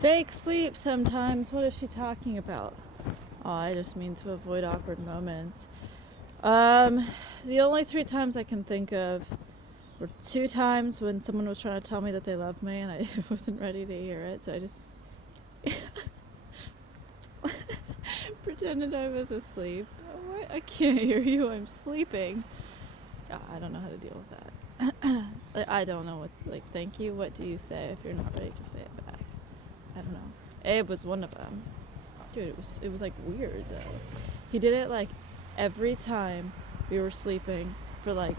Fake sleep sometimes. What is she talking about? Oh, I just mean to avoid awkward moments. The only 3 times I can think of were 2 times when someone was trying to tell me that they loved me and I wasn't ready to hear it, so I just pretended I was asleep. Oh, what? I can't hear you. I'm sleeping. I don't know how to deal with that. I don't know what, like, thank you. What do you say if you're not ready to say it back? I don't know. Abe was one of them. Dude, it was like weird though. He did it like every time we were sleeping for like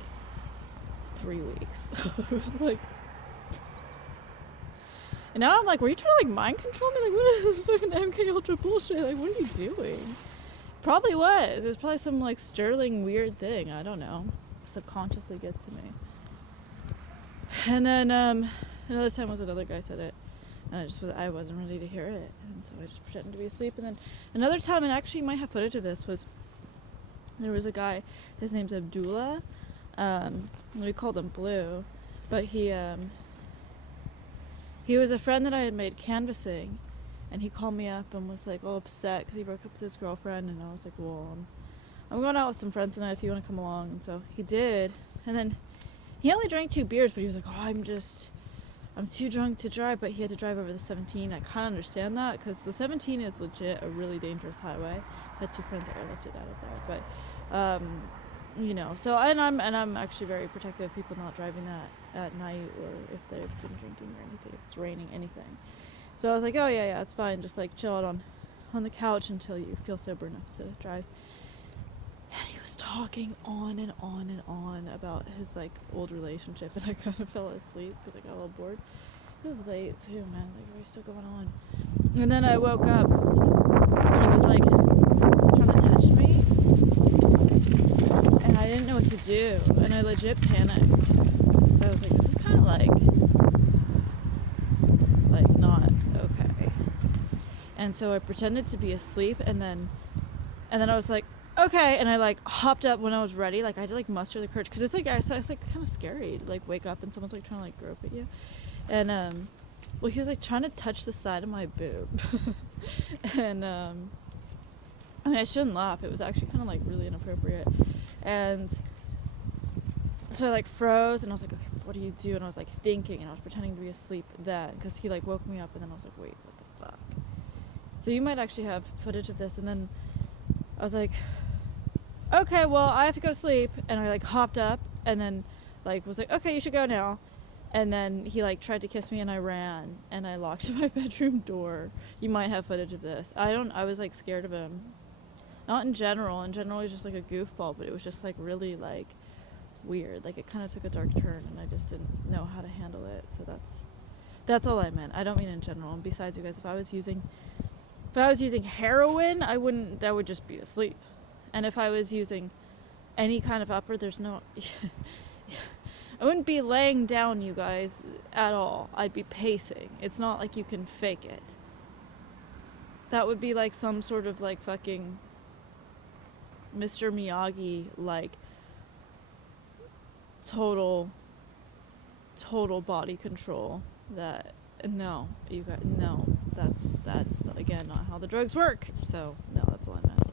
3 weeks. It was like, and now I'm like, were you trying to like mind control me? Like, what is this fucking MK Ultra bullshit? Like, what are you doing? Probably was. It was probably some like sterling weird thing. I don't know. Subconsciously gets to me. And then another time was another guy said it. And I wasn't ready to hear it, and so I just pretended to be asleep. And then another time, and actually you might have footage of this, was there was a guy, his name's Abdullah, we called him Blue, but he was a friend that I had made canvassing, and he called me up and was like all upset because he broke up with his girlfriend, and I was like, well, I'm going out with some friends tonight if you want to come along. And so he did, and then he only drank 2 beers, but he was like, oh, I'm too drunk to drive, but he had to drive over the 17. I kind of understand that because the 17 is legit a really dangerous highway. I had 2 friends that airlifted out of there, but you know. So I'm actually very protective of people not driving that at night or if they've been drinking or anything, if it's raining, anything. So I was like, oh yeah, it's fine. Just like chill out on the couch until you feel sober enough to drive. And he was talking on and on and on about his like old relationship, and I kind of fell asleep because I got a little bored. It was late too, man. Like, what was still going on? And then I woke up, and he was like trying to touch me, and I didn't know what to do, and I legit panicked. I was like, this is kind of like not okay. And so I pretended to be asleep, and then I was like, okay, and I like hopped up when I was ready. Like I had to like muster the courage because it's like it's like kind of scary to like wake up and someone's like trying to like grope at you. And well, he was like trying to touch the side of my boob, and I mean, I shouldn't laugh. It was actually kind of like really inappropriate. And so I like froze, and I was like, okay, what do you do? And I was like thinking, and I was pretending to be asleep then because he like woke me up, and then I was like, wait, what the fuck? So you might actually have footage of this. And then I was like, okay, well, I have to go to sleep. And I like hopped up and then like was like, okay, you should go now. And then he like tried to kiss me, and I ran and I locked my bedroom door. You might have footage of this. I was like scared of him. Not in general. In general, he's just like a goofball, but it was just like really like weird. Like it kind of took a dark turn, and I just didn't know how to handle it. So that's all I meant. I don't mean in general. And besides, you guys, if I was using heroin, that would just be asleep. And if I was using any kind of upper, there's no I wouldn't be laying down, you guys, at all. I'd be pacing. It's not like you can fake it. That would be like some sort of like fucking Mr. Miyagi, like total body control. That no, you guys, no, that's again not how the drugs work. So no, that's all I meant.